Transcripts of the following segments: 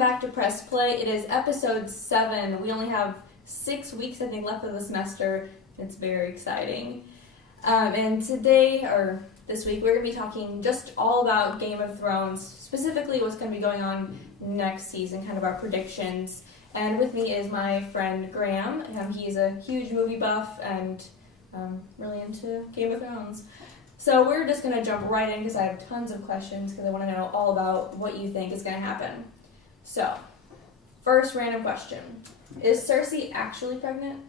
back to Press Play. It is episode 7. We only have 6 weeks, I think, left of the semester. It's very exciting. And today, or this week, we're going to be talking just all about Game of Thrones, specifically what's going to be going on next season, kind of our predictions. And with me is my friend Graham. He's a huge movie buff and really into Game of Thrones. So we're just going to jump right in because I have tons of questions because I want to know all about what you think is going to happen. So, first random question. Is Cersei actually pregnant?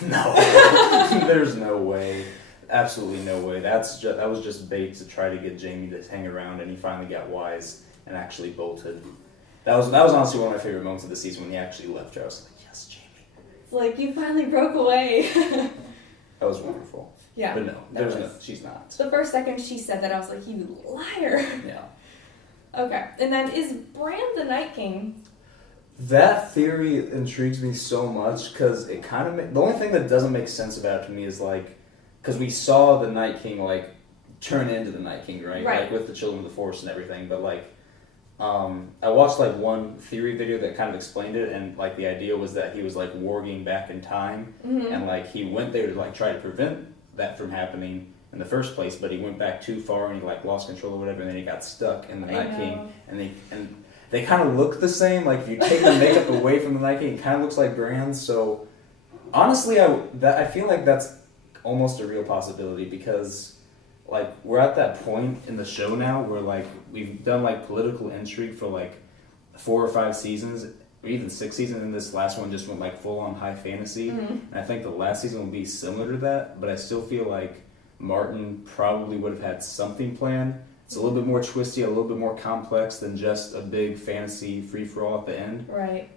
No. There's no way. Absolutely no way. That was just bait to try to get Jaime to hang around, and he finally got wise and actually bolted. That was honestly one of my favorite moments of the season when he actually left her. I was like, yes, Jaime. It's like, you finally broke away. That was wonderful. Yeah. But she's not. The first second she said that, I was like, you liar. Yeah. Okay. And then, is Bran the Night King? That theory intrigues me so much because it kind of... the only thing that doesn't make sense about it to me is, like... because we saw the Night King, like, turn into the Night King, right? Right. Like, with the Children of the Forest and everything. But, like, I watched, like, one theory video that kind of explained it, and, like, the idea was that he was, like, warging back in time. Mm-hmm. And, like, he went there to, like, try to prevent that from happening in the first place, but he went back too far and he, like, lost control or whatever, and then he got stuck in the Night King. And they kind of look the same. Like, if you take the makeup away from the Night King, it kind of looks like Bran. So, honestly, I feel like that's almost a real possibility because, like, we're at that point in the show now where, like, we've done, like, political intrigue for, like, 4 or 5 seasons, or even 6 seasons, and this last one just went, like, full-on high fantasy. Mm-hmm. And I think the last season will be similar to that, but I still feel like Martin probably would have had something planned. It's a little bit more twisty, a little bit more complex than just a big fantasy free-for-all at the end. Right.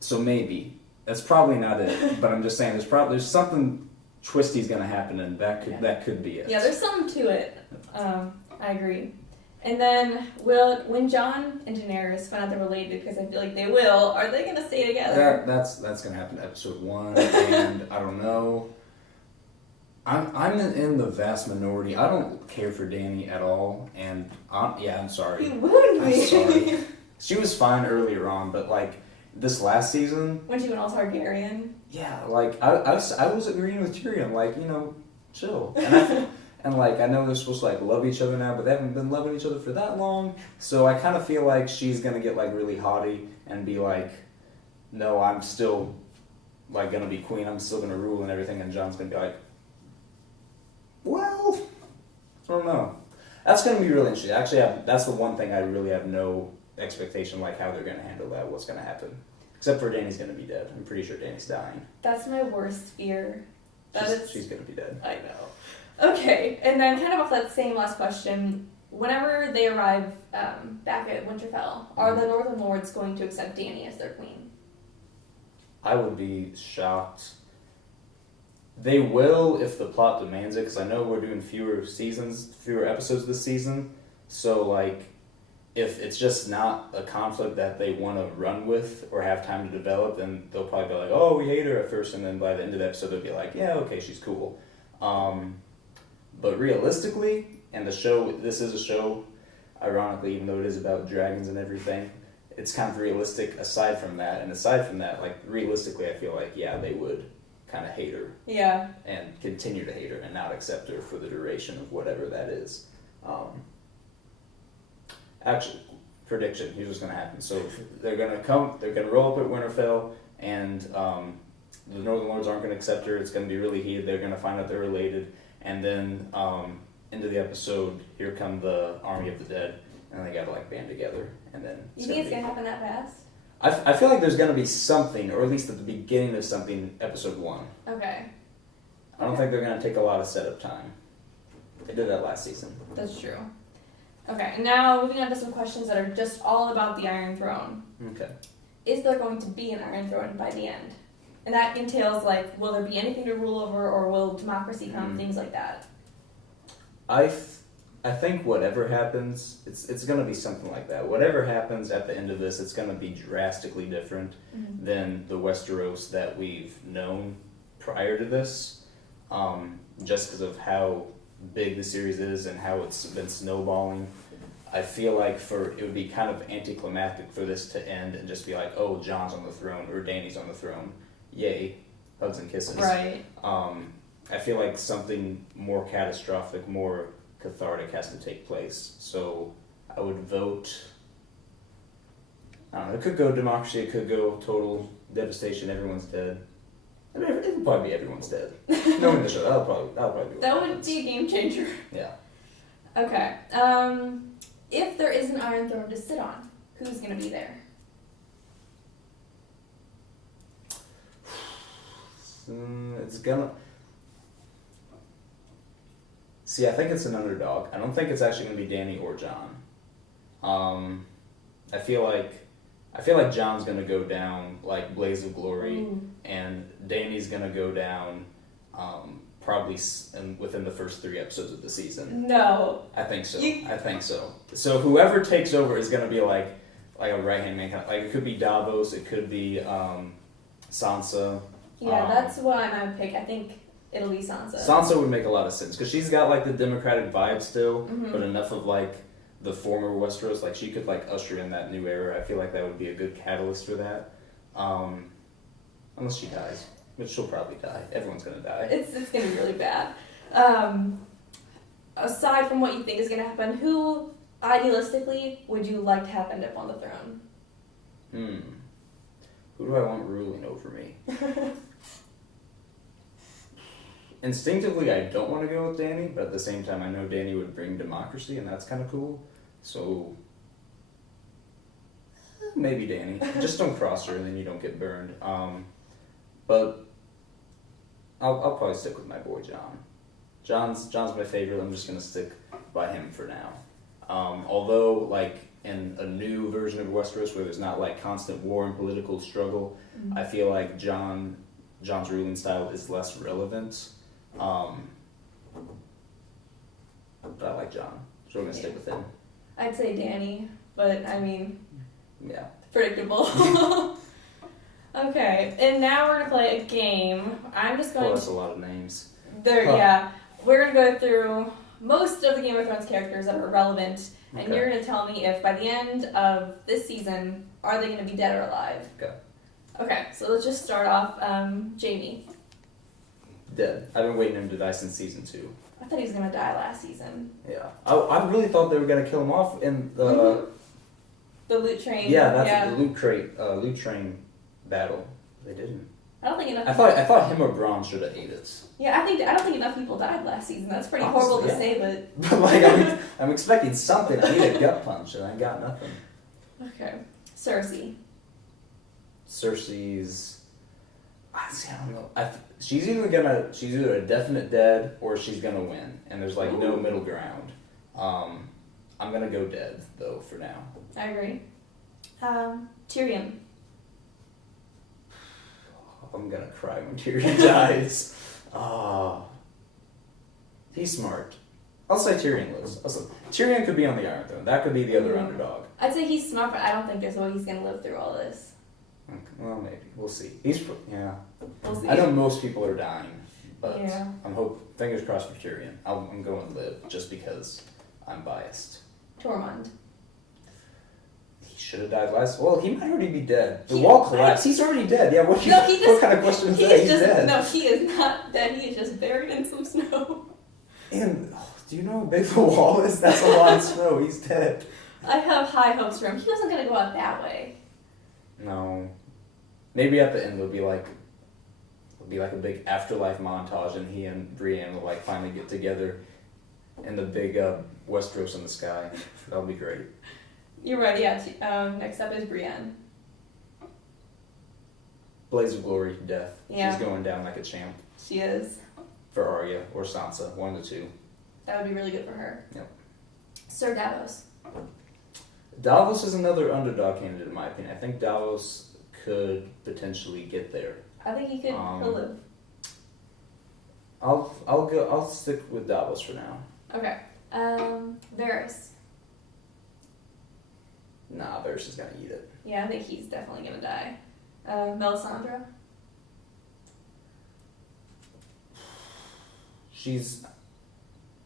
So maybe. That's probably not it, but I'm just saying there's something twisty's going to happen, and that could be it. Yeah, there's something to it. I agree. And then, when Jon and Daenerys find out they're related, because I feel like they will, are they going to stay together? That's going to happen in episode 1, and I don't know. I'm in the vast minority. I don't care for Dany at all, and I'm sorry. You wounded me. I'm sorry. She was fine earlier on, but, like, this last season... when she went all Targaryen? Yeah, like, I was agreeing with Tyrion, like, you know, chill. And like, I know they're supposed to, like, love each other now, but they haven't been loving each other for that long. So I kind of feel like she's going to get, like, really haughty and be like, no, I'm still, like, going to be queen. I'm still going to rule and everything. And Jon's going to be like, well, I don't know. That's going to be really interesting. Actually, that's the one thing I really have no expectation, like, how they're going to handle that, what's going to happen. Except for Dany's going to be dead. I'm pretty sure Dany's dying. That's my worst fear. She's going to be dead. I know. Okay, and then kind of off that same last question, whenever they arrive back at Winterfell, are the Northern Lords going to accept Dany as their queen? I would be shocked. They will if the plot demands it, because I know we're doing fewer episodes this season, so, like, if it's just not a conflict that they want to run with or have time to develop, then they'll probably be like, oh, we hate her at first, and then by the end of the episode they'll be like, yeah, okay, she's cool. But realistically, and this is a show, ironically, even though it is about dragons and everything, it's kind of realistic aside from that. And aside from that, like, realistically, I feel like, yeah, they would kind of hate her. Yeah. And continue to hate her and not accept her for the duration of whatever that is. Actually, prediction, here's what's going to happen. So they're going to roll up at Winterfell, and the Northern Lords aren't going to accept her. It's going to be really heated. They're going to find out they're related. And then, into the episode, here come the Army of the Dead, and they gotta, like, band together, and then... You think it's gonna happen that fast? I feel like there's gonna be something, or at least at the beginning of something, episode 1. Okay. I don't think they're gonna take a lot of setup time. They did that last season. That's true. Okay, and now moving on to some questions that are just all about the Iron Throne. Okay. Is there going to be an Iron Throne by the end? And that entails, like, will there be anything to rule over, or will democracy come, things like that? I think whatever happens, it's going to be something like that. Whatever happens at the end of this, it's going to be drastically different than the Westeros that we've known prior to this, just because of how big the series is and how it's been snowballing. I feel like it would be kind of anticlimactic for this to end and just be like, oh, John's on the throne or Dany's on the throne. Yay, hugs and kisses. Right. I feel like something more catastrophic, more cathartic has to take place. So I would vote. I don't know. It could go democracy. It could go total devastation. Everyone's dead. I mean, it would probably be everyone's dead. Knowing the show, that'll probably be. That would be a game changer. Yeah. Okay. If there is an Iron Throne to sit on, who's gonna be there? It's gonna. See, I think it's an underdog. I don't think it's actually gonna be Dany or Jon. I feel like Jon's gonna go down like Blaze of Glory, and Dany's gonna go down, probably within the first 3 episodes of the season. No. I think so. I think so. So whoever takes over is gonna be like a right hand man. Like it could be Davos. It could be Sansa. Yeah, that's what I would pick. I think it'll be Sansa. Sansa would make a lot of sense because she's got like the democratic vibe still, but enough of like the former Westeros. Like she could like usher in that new era. I feel like that would be a good catalyst for that. Unless she dies, which she'll probably die. Everyone's gonna die. It's gonna be really bad. Aside from what you think is gonna happen, who idealistically would you like to have end up on the throne? Who do I want ruling over me? Instinctively, I don't want to go with Dany, but at the same time, I know Dany would bring democracy, and that's kind of cool. So, maybe Dany. Just don't cross her, and then you don't get burned. But I'll probably stick with my boy Jon. Jon's my favorite. I'm just gonna stick by him for now. Although, like in a new version of Westeros, where there's not like constant war and political struggle, I feel like Jon's ruling style is less relevant. But I like Jon, so we're gonna stick with him. I'd say Dany, but I mean, yeah, predictable. Okay, and now we're gonna play a game. I'm just going. That's a lot of names. Yeah, we're gonna go through most of the Game of Thrones characters that are relevant, and Okay. you're gonna tell me if by the end of this season are they gonna be dead or alive. Okay. Okay, so let's just start off. Jaime. Dead. I've been waiting him to die since season 2. I thought he was gonna die last season. Yeah, I really thought they were gonna kill him off in the The loot train. the loot train battle. They didn't. I don't think enough. I thought him or Bronn should have ate it. Yeah, I don't think enough people died last season. That's pretty horrible to say, but But like I'm expecting something. I need a gut punch, and I got nothing. okay. Cersei. Cersei's. I don't know. She's either a definite dead or she's gonna win, and there's like no middle ground. I'm gonna go dead though for now. I agree. Tyrion. I'm gonna cry when Tyrion dies. He's smart. I'll say Tyrion lives. Tyrion could be on the Iron Throne. That could be the other underdog. I'd say he's smart, but I don't think there's a way he's gonna live through all this. Okay, well, maybe we'll see. We'll see. I know most people are dying, but Yeah. fingers crossed for Tyrion. I'm going to live just because I'm biased. Tormund. He should have died last. Well, he might already be dead. The wall collapsed. He's already dead. Yeah. What kind of question is that? He's dead. No, he is not dead. He is just buried in some snow. And do you know how big the wall is? That's a lot of snow. He's dead. I have high hopes for him. He wasn't gonna go out that way. No. Maybe at the end it'll be like a big afterlife montage, and he and Brienne will like finally get together in the big Westeros in the sky. That'll be great. You're right. Yeah. Next up is Brienne. Blaze of Glory, death. Yeah. She's going down like a champ. She is. For Arya or Sansa, one of the two. That would be really good for her. Yep. Sir Davos. Davos is another underdog candidate in my opinion. I think Davos could potentially get there. I think he could. He'll live. I'll stick with Davos for now. Okay. Varys. Nah, Varys is gonna eat it. Yeah, I think he's definitely gonna die. Melisandre. She's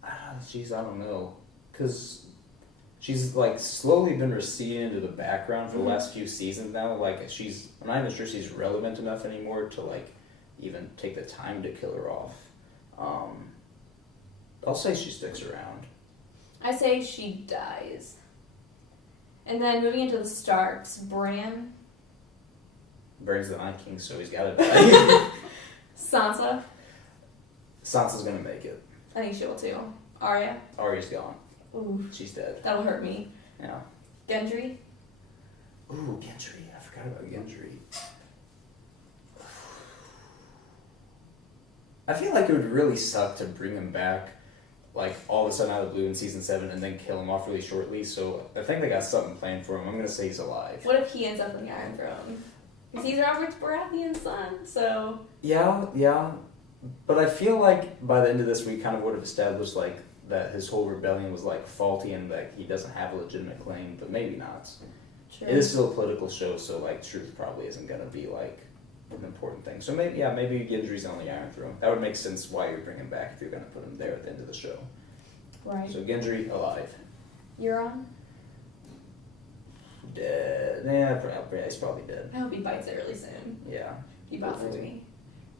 I don't know, cause she's like slowly been receding into the background for the last few seasons now. Like I'm not even sure she's relevant enough anymore to like even take the time to kill her off. I'll say she sticks around. I say she dies. And then moving into the Starks, Bran. Bran's the Night King, so he's gotta die. Sansa. Sansa's gonna make it. I think she will too. Arya. Arya's gone. Ooh. She's dead. That'll hurt me. Yeah. Gendry. Ooh, Gendry. I forgot about Gendry. I feel like it would really suck to bring him back, like, all of a sudden out of the blue in season 7 and then kill him off really shortly, so I think they got something planned for him. I'm gonna say he's alive. What if he ends up in the Iron Throne? Because he's Robert Baratheon's son, so... Yeah. But I feel like by the end of this, we kind of would have established, like, that his whole rebellion was, like, faulty and that he doesn't have a legitimate claim, but maybe not. True. It is still a political show, so, like, truth probably isn't gonna be, like, an important thing. So maybe Gendry's on the Iron Throne. That would make sense why you're bringing him back if you're gonna put him there at the end of the show. Right. So Gendry, alive. Euron? Dead. Yeah, he's probably dead. I hope he bites it really soon. Yeah. He bothers me.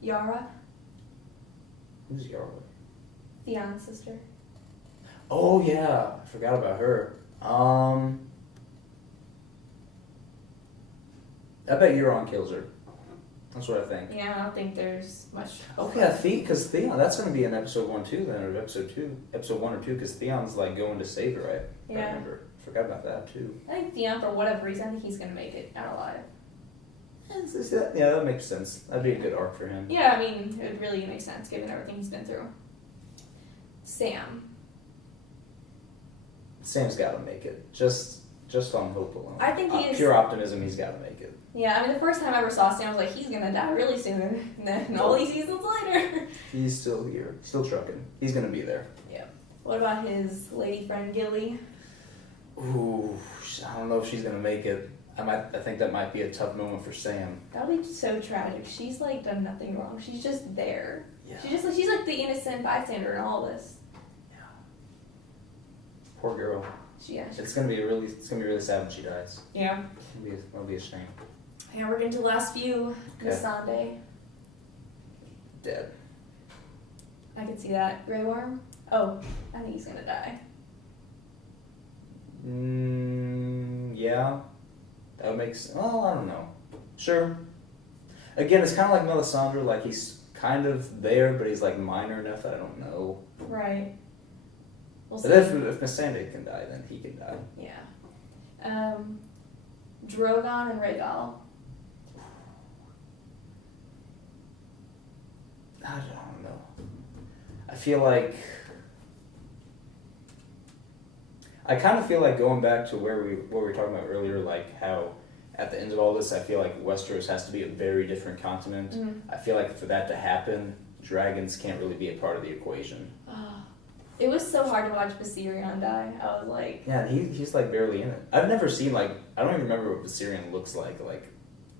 Yara? Who's Yara? Theon's sister. Oh yeah, I forgot about her. I bet Euron kills her. That's what I think. Yeah, I don't think there's much. Okay, because Theon, that's going to be in episode 1 too, then, or episode 1 or 2, because Theon's like going to save her, right? Yeah. I remember. Forgot about that too. I think Theon, for whatever reason, I think he's gonna make it out alive. Yeah, that makes sense. That'd be a good arc for him. Yeah, I mean, it would really make sense given everything he's been through. Sam. Sam's got to make it. Just on hope alone. I think he is. Pure optimism, he's got to make it. Yeah, I mean, the first time I ever saw Sam, I was like, he's gonna die really soon. And then all these seasons later. He's still here. Still trucking. He's going to be there. Yeah. What about his lady friend, Gilly? Ooh, I don't know if she's going to make it. I think that might be a tough moment for Sam. That would be so tragic. She's like done nothing wrong. She's just there. Yeah. She's like the innocent bystander in all this. Yeah. Poor girl. Yeah. It's gonna be really sad when she dies. Yeah. It'll be a shame. And we're getting to the last few. Okay. Missandei. Dead. I could see that. Grey Worm? Oh, I think he's gonna die. Yeah. That would make sense. Well, I don't know. Sure. Again, it's kind of like Melisandre. Like, he's kind of there, but he's, like, minor enough that I don't know. Right. We'll see. But if Missandei can die, then he can die. Yeah. Drogon and Rhaegal. I don't know. I feel like... I kind of feel like going back to what we were talking about earlier, like how at the end of all this, I feel like Westeros has to be a very different continent. Mm-hmm. I feel like for that to happen, dragons can't really be a part of the equation. It was so hard to watch Viserion die. I was like... Yeah, he's like barely in it. I've never seen like, I don't even remember what Viserion looks like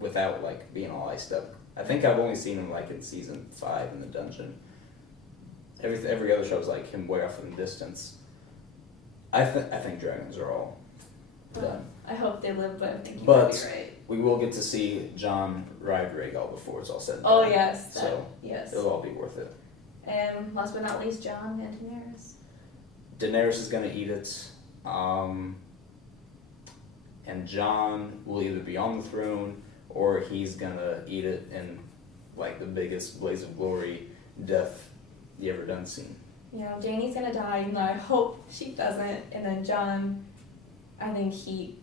without like being all iced up. I think I've only seen him like in season 5 in the dungeon. Every other show is like him way off in the distance. I think dragons are all done. I hope they live, but I think you But might be right. we will get to see Jon ride Rhaegal before it's all said and Oh, done. yes. Yes. It'll all be worth it. And last but not least, Jon and Daenerys. Daenerys is going to eat it. And Jon will either be on the throne or he's going to eat it in like the biggest blaze of glory death you ever done seen. You know, Dany's gonna die, even though I hope she doesn't. And then Jon, I think he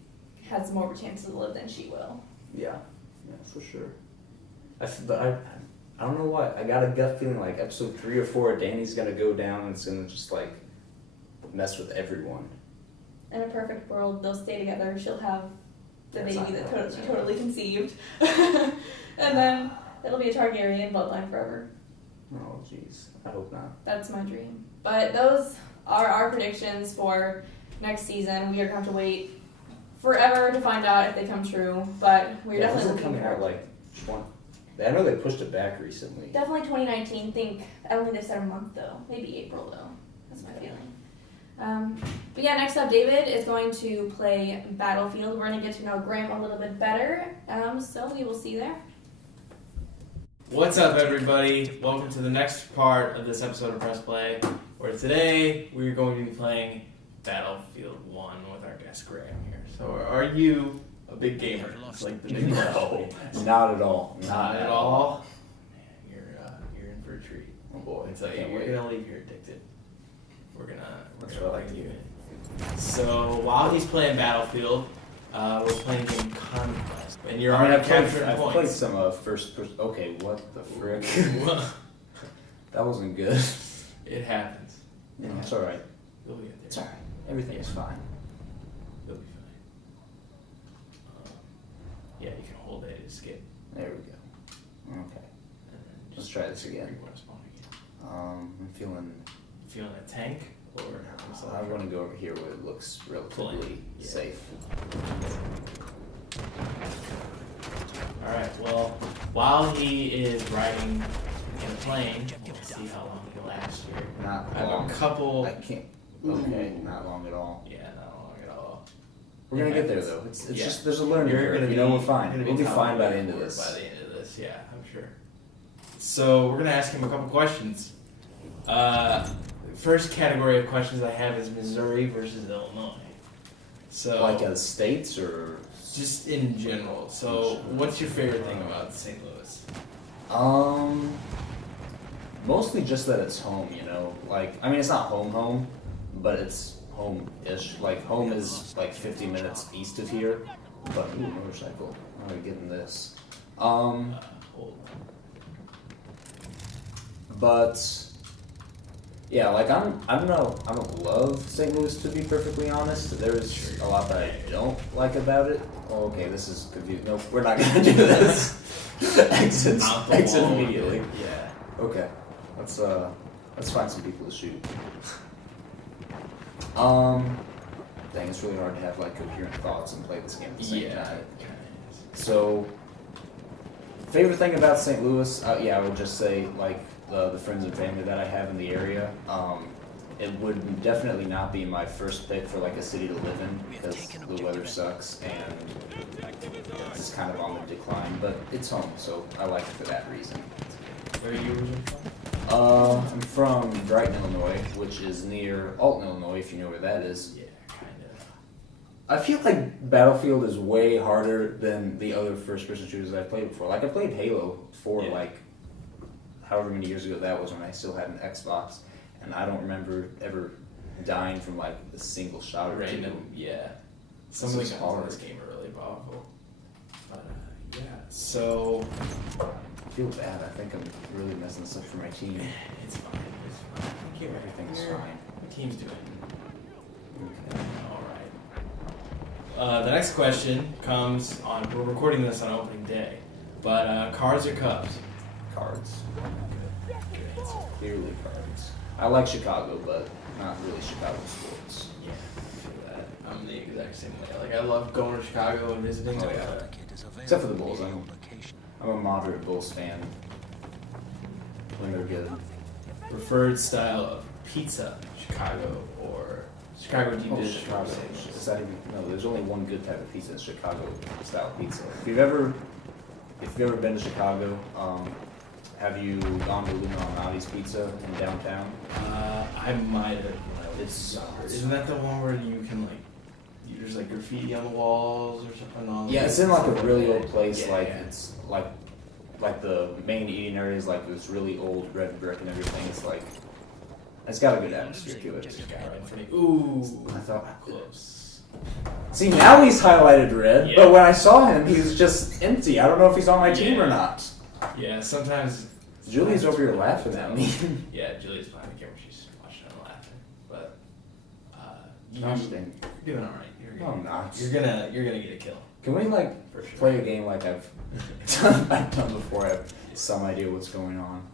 has more of a chance to live than she will. Yeah, for sure. But I don't know why. I got a gut feeling like episode 3 or 4, Dany's gonna go down and it's gonna just like mess with everyone. In a perfect world, they'll stay together. She'll have the That's baby not that right. she totally conceived. And then it'll be a Targaryen bloodline forever. Oh, jeez. I hope not. That's my dream. But those are our predictions for next season. We are going to have to wait forever to find out if they come true. But we're definitely looking coming out like 20. I know they pushed it back recently. Definitely 2019. I don't think they said a month though. Maybe April though. That's my feeling. But yeah, next up, David is going to play Battlefield. We're going to get to know Graham a little bit better, so we will see you there. What's up, everybody? Welcome to the next part of this episode of Press Play, where today we're going to be playing Battlefield 1 with our guest Graham here. So, are you a big gamer? It's like the big No, not at all. Not at all. Man, you're in for a treat. Oh boy, I tell you, can't you're wait. gonna leave here addicted. We're That's gonna what I like to bring you hear. in. So while he's playing Battlefield, we're playing a game Conquest, and you're I mean, already capturing I've played points. some first person. Okay, what the frick? That wasn't good. It happens. No, it's all right. You'll get there. It's all right. Everything is fine. You'll be fine. Yeah, you can hold A to escape. There we go. Okay. And then Let's try this again. You want to spawn again. I'm feeling. Feeling a tank or? I want to go over here where it looks relatively Yeah. safe. All right. Well, while he is riding in a plane, we'll see how long he lasts here. Not I have long. a couple. I can't. Okay, not long at all. Yeah, not long at all. We're gonna Yeah. get there though. It's Yeah. just there's a learning You're curve. gonna You know, be- we're fine. you're gonna We'll be top fine by of the end of board this. By the end of this, yeah, I'm sure. So we're gonna ask him a couple questions. First category of questions I have is Missouri versus Illinois. So Like as states or just in general. So what's your favorite thing about St. Louis? mostly just that it's home. You know, like I mean, it's not home, but it's home-ish. Like home is like 50 minutes east of here. But ooh, motorcycle. How are we getting this? Hold. But yeah, like I don't know. I don't love St. Louis to be perfectly honest. There's a lot that I don't like about it. Oh, okay, this is confusing. Nope, we're not gonna do this. Exit immediately. Yeah. Okay, let's find some people to shoot. Dang, it's really hard to have like coherent thoughts and play this game at the same time. So, favorite thing about St. Louis, yeah, I would just say like the friends and family that I have in the area. It would definitely not be my first pick for like a city to live in because the weather sucks and it's kind of on the decline. But it's home, so I like it for that reason. Where are you originally from? I'm from Brighton, Illinois, which is near Alton, Illinois, if you know where that is. Yeah, kind of. I feel like Battlefield is way harder than the other first-person shooters I've played before. Like, I played Halo 4, like, however many years ago that was when I still had an Xbox, and I don't remember ever dying from, like, a single shot or Random, two. yeah. Some of the guns in this game are really powerful. But, yeah. So, I feel bad. I think I'm really messing this up for my team. it's fine. It's fine. Everything's fine. The team's doing Alright. The next question comes on, we're recording this on opening day, but Cards or Cubs? Cards. Good answer. Clearly cards. I like Chicago, but not really Chicago sports. Yeah, I feel that. I'm the exact same way. Like, I love going to Chicago and visiting. Oh, yeah. Except for the Bulls. I'm a moderate Bulls fan when they're good. Preferred style of pizza, Chicago or Chicago deep dish? Chicago. Is that even, no, there's only one good type of pizza, Chicago style pizza. If you've ever been to Chicago, have you gone to Lou Malnati's Pizza in downtown? I might have when I was It's younger. Isn't that the one where you can there's like graffiti on the walls or something? Yeah, it's in like a really old place. Yeah, like yeah. it's like the main eating area is like this really old red brick and everything. It's got a good atmosphere to it. There's a guy right in front of me. Ooh, I thought close. See, now he's highlighted red, Yeah. but when I saw him, he was just empty. I don't know if he's on my team or not. Yeah, sometimes. Julie's over here laughing at me. Yeah, Julie's behind the camera. She's watching and laughing. But Gosh dang. you're doing all right. No, I'm not. You're gonna get a kill Can we for sure. play a game like I've done before? I have some idea what's going on.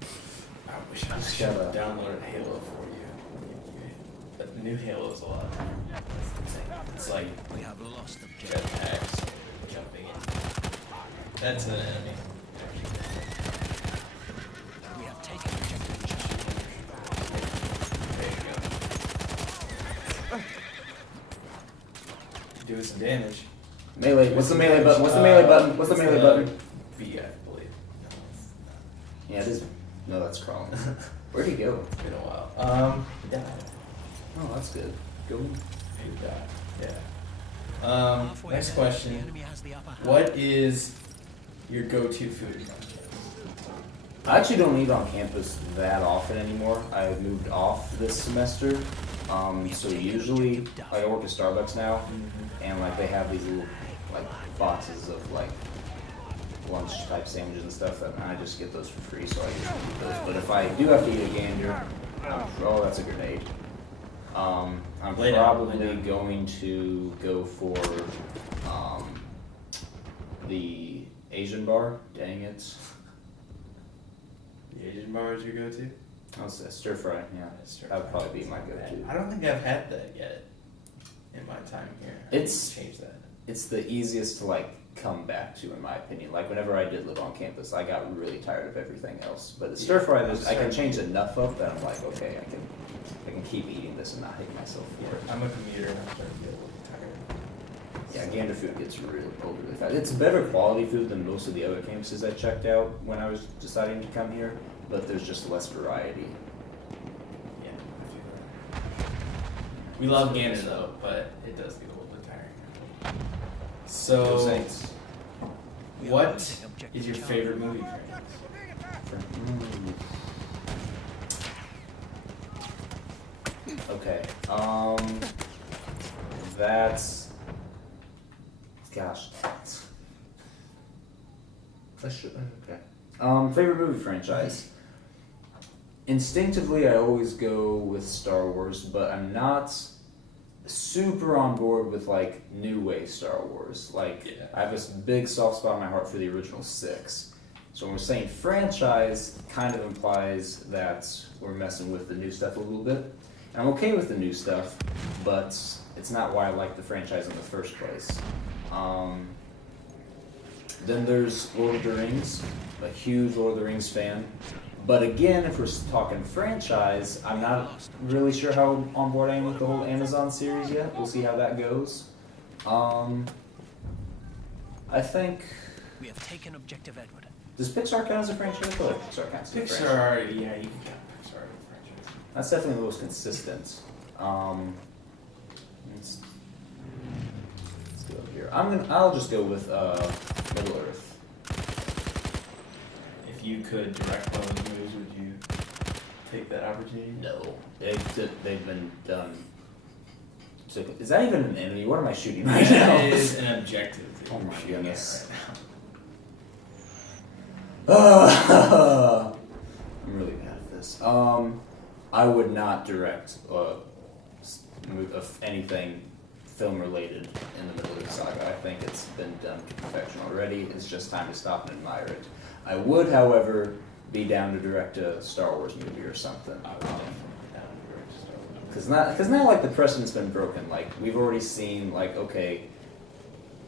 I wish I Just should have gotta- downloaded Halo for you. But the new Halo is a lot. That's the thing. It's like We have lost objective. jetpacks jumping in. That's an enemy. We have taken objective. There you go. Give us some damage. Melee. What's the melee button? What's the melee button? What's the melee button? B, I believe. No, Yeah, it is. No, that's crawling. Where'd he go? it's been a while. He died. Oh, that's good. Go. He died. Yeah. Halfway Next there, question. the enemy has the upper hand. What is your go-to food? I actually don't eat on campus that often anymore. I moved off this semester. So usually, like, I work at Starbucks now, and like they have these little like boxes of like lunch type sandwiches and stuff, and I just get those for free, so I just eat those. But if I do have to eat a gander, oh, that's a grenade. I'm Lay down, probably lay down. going to go for the Asian bar. Dang it. The Asian bar is your go-to? I'll say stir fry, yeah. Stir That would fry. probably be my go-to. I don't think I've had that yet in my time here. It's- Change that. It's the easiest to like come back to, in my opinion. Like whenever I did live on campus, I got really tired of everything else. But the stir fry, I can change enough up that I'm like, okay, I can keep eating this and not hate myself for it. I'm a commuter and I'm starting to get a little tired. Yeah, gander food gets really old really fast. It's better quality food than most of the other campuses I checked out when I was deciding to come here, but there's just less variety. Yeah, I feel that. We love Gander though, but it does get a little bit tiring. Go So, Saints. what is your favorite movie franchise? Okay. That's. Gosh. Okay. Favorite movie franchise. Instinctively, I always go with Star Wars, but I'm not super on board with like new wave Star Wars. Like, Yeah. I have this big soft spot in my heart for the original 6. So when we're saying franchise, kind of implies that we're messing with the new stuff a little bit. And I'm okay with the new stuff, but it's not why I like the franchise in the first place. Then there's Lord of the Rings, a huge Lord of the Rings fan. But again, if we're talking franchise, I'm not really sure how on board I am with the whole Amazon series yet. We'll see how that goes. I think, We have taken objective Edward. does Pixar count as a franchise? I feel like Pixar counts as a franchise. Pixar, yeah, you can count Pixar as a franchise. That's definitely the most consistent. Let's go here. I'll just go with Middle Earth. If you could direct one of those movies, would you take that opportunity? No, they've been done. So, is that even an enemy? What am I shooting right now? That is an objective. that Oh you're my shooting at goodness. right I'm really bad at this. I would not direct anything film related in the Middle Earth saga. I think it's been done to perfection already. It's just time to stop and admire it. I would, however, be down to direct a Star Wars movie or something. now. I would definitely down to direct a Star Wars. Because now, like, the precedent's been broken. Like, we've already seen, like, okay,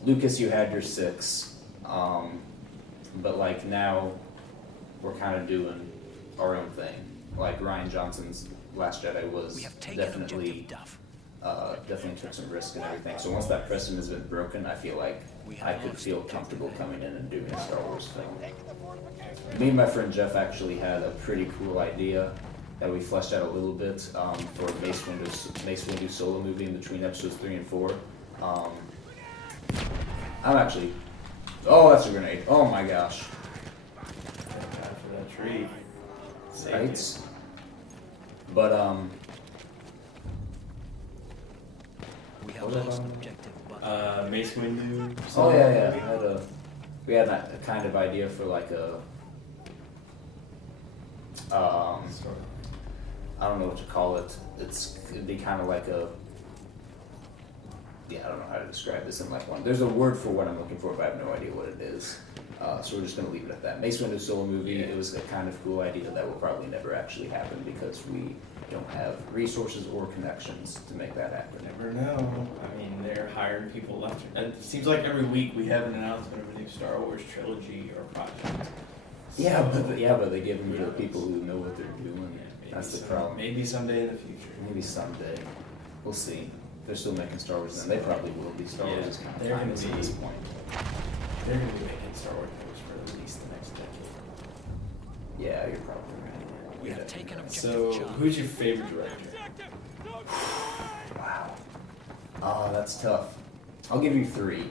Lucas, you had your 6, but, like, now we're kind of doing our own thing. Like, Rian Johnson's Last Jedi was We have taken definitely, objective Duff. definitely took some risk and everything. So once that precedent has been broken, I feel like I could feel comfortable coming in and doing a Star Wars film. Me and my friend Jeff actually had a pretty cool idea that we fleshed out a little bit for Mace Windu solo movie in between episodes 3 and 4. I'm actually... Oh, that's a grenade. Oh my gosh. Thank God for that tree. Saved Right? it. But, We have What was lost that? objective Butter. Mace Windu. oh yeah. We had a kind of idea for like a... Story. I don't know what to call it. It'd be kind of like a... Yeah, I don't know how to describe this in like one. There's a word for what I'm looking for, but I have no idea what it is. So we're just going to leave it at that. Mace Windu solo movie, Yeah. It was a kind of cool idea that will probably never actually happen because we don't have resources or connections to make that happen. Never know. I mean, they're hiring people left. It seems like every week we have an announcement of a new Star Wars trilogy or project. Yeah, So, but they give them to the people who know what they're doing. yeah, maybe That's the some- problem. Maybe someday in the future. Maybe someday. We'll see. they're still making Star Wars, then they probably will be. Star Wars is kind of they're gonna timeless at be- this point. They're going to be making Star Wars movies for at least the next decade. Yeah, you're probably right. We have taken objective So, Charlie. who's your favorite director? Wow. That's tough. I'll give you 3.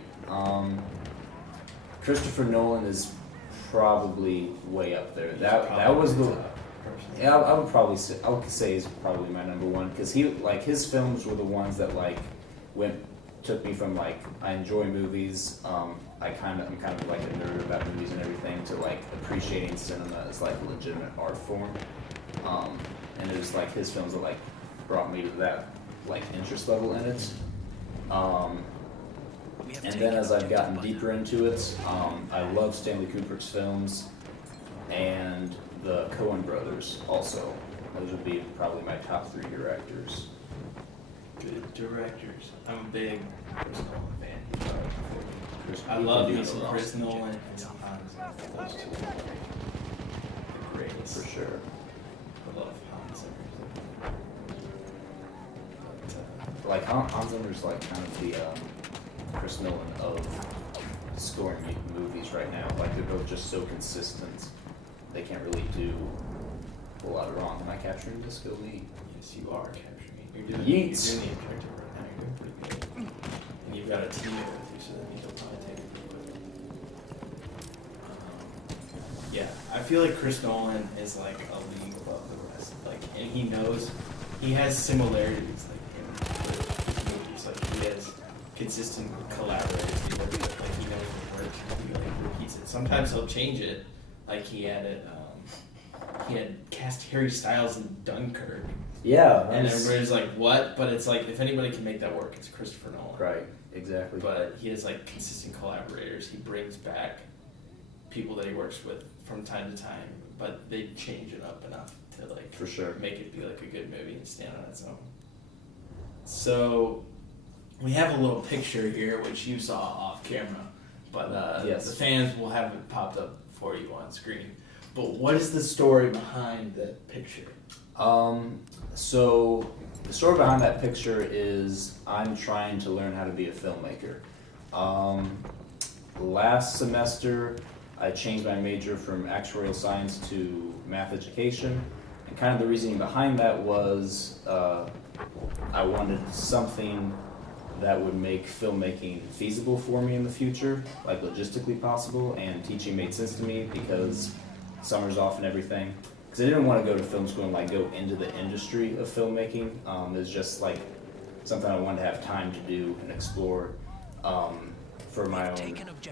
Christopher Nolan is probably way up there. That was the. Yeah, I would probably say he's probably my number 1 because his films were the ones that took me from I enjoy movies. I'm kind of like a nerd about movies and everything to appreciating cinema as a legitimate art form. And it was his films that brought me to that interest level in it. We have And taken then as I've gotten objective deeper into it, I love Stanley Kubrick's films and the Coen brothers also. Those would be probably my top 3 directors. Good directors. I'm a big Chris Nolan fan. I He love can do me no some wrong. Chris Nolan and some Hans Zimmer. Those two are the greatest. For sure. I love Hans Zimmer. Hans Zimmer's kind of the Chris Nolan of scoring movies right now. They're both just so consistent. They can't really do a whole lot of wrong. Am I capturing this? Go Lee. Yes, you are capturing it. You're doing Yeets. the objective right now. You're doing pretty good. And you've got a teammate with you, so that means you'll probably take it pretty quick. Yeah, I feel like Chris Nolan is a league above the rest. And he knows he has similarities in his movies. He has consistent collaborators. He works with. He knows what works. He repeats it. Sometimes he'll change it. He had it. He had cast Harry Styles in Dunkirk. Yeah. And everybody's like, what? But it's if anybody can make that work, it's Christopher Nolan. Right, exactly. But he has consistent collaborators. He brings back people that he works with from time to time, but they change it up enough to For sure. make it be a good movie and stand on its own. So we have a little picture here which you saw off camera, but Yes. the fans will have it popped up for you on screen. But what is the story behind that picture? So the story behind that picture is I'm trying to learn how to be a filmmaker. Last semester, I changed my major from actuarial science to math education. And kind of the reasoning behind that was I wanted something that would make filmmaking feasible for me in the future, logistically possible, and teaching made sense to me because summer's off and everything. Because I didn't want to go to film school and go into the industry of filmmaking. It's just something I wanted to have time to do and explore for my own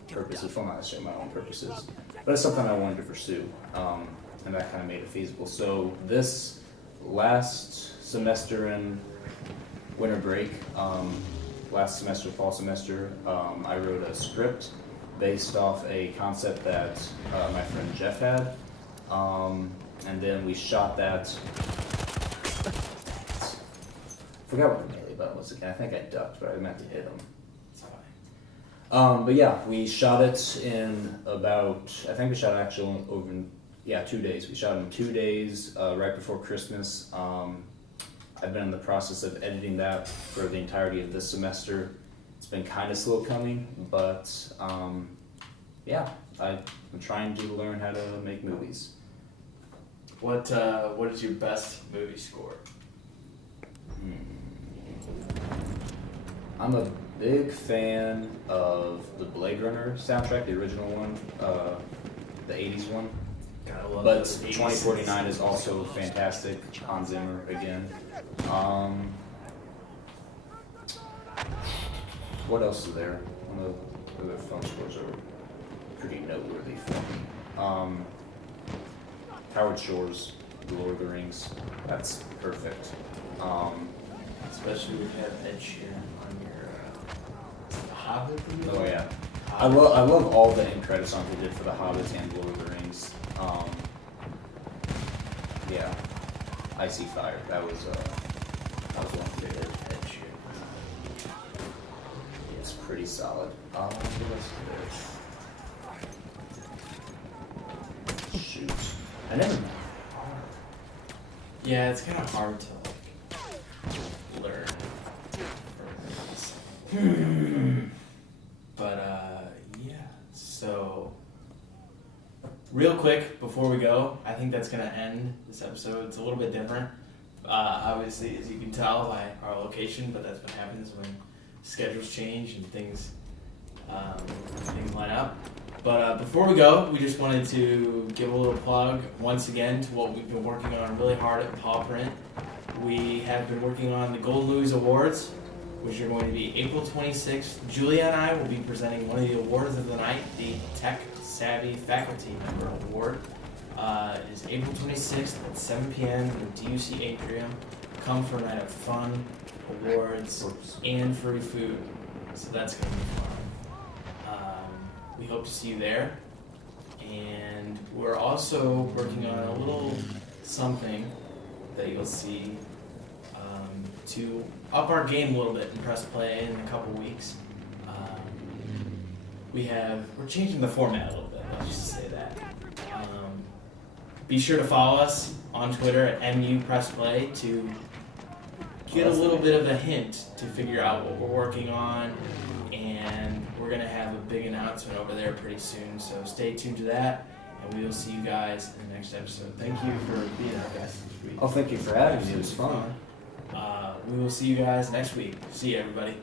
purposes. Well, not necessarily my own purposes, but it's something I wanted to pursue, and that kind of made it feasible. So this last semester in winter break, fall semester, I wrote a script based off a concept that my friend Jeff had. And then we shot that. Forgot what the melee button was again. I think I ducked, but I meant to hit him. It's fine. But yeah, we shot it in about, I think we shot it actually over, 2 days. We shot it in 2 days, right before Christmas. I've been in the process of editing that for the entirety of this semester. It's been kind of slow coming, but yeah, I'm trying to learn how to make movies. What is your best movie score? I'm a big fan of the Blade Runner soundtrack, the original one, the 80s one. Gotta love But those 80s. 2049 is also fantastic. Hans Zimmer again. What else is there? One of the other film scores are pretty noteworthy for me. Howard Shore's The Lord of the Rings. That's perfect. Especially when you have Ed Sheeran on your Hobbit movie? Oh yeah. I love all the end credit songs they did for The Hobbit and Lord of the Rings. Yeah. Icy Fire. That was one of my favorite. Ed Sheeran. It's pretty solid. What else is there? Shoot. I never. Yeah, it's kind of hard to learn. But yeah. So real quick before we go, I think that's gonna end this episode. It's a little bit different. Obviously, as you can tell by our location, but that's what happens when schedules change and things line up. But before we go, we just wanted to give a little plug once again to what we've been working on really hard at Pawprint. We have been working on the Golden Louies Awards, which are going to be April 26th. Julia and I will be presenting one of the awards of the night, the Tech Savvy Faculty Member Award. It is April 26th at 7 p.m. in the DUC Atrium. Come for a night of fun, awards, and free food. So that's going to be fun. We hope to see you there. And we're also working on a little something that you'll see to up our game a little bit in press play in a couple weeks. We're changing the format a little bit, let's just say that. Be sure to follow us on Twitter at MUPressPlay to get a little bit of a hint to figure out what we're working on, and we're going to have a big announcement over there pretty soon, so stay tuned to that, and we will see you guys in the next episode. Thank you for being our guest this week. Oh, thank you for having me. It was fun. We will see you guys next week. See you, everybody.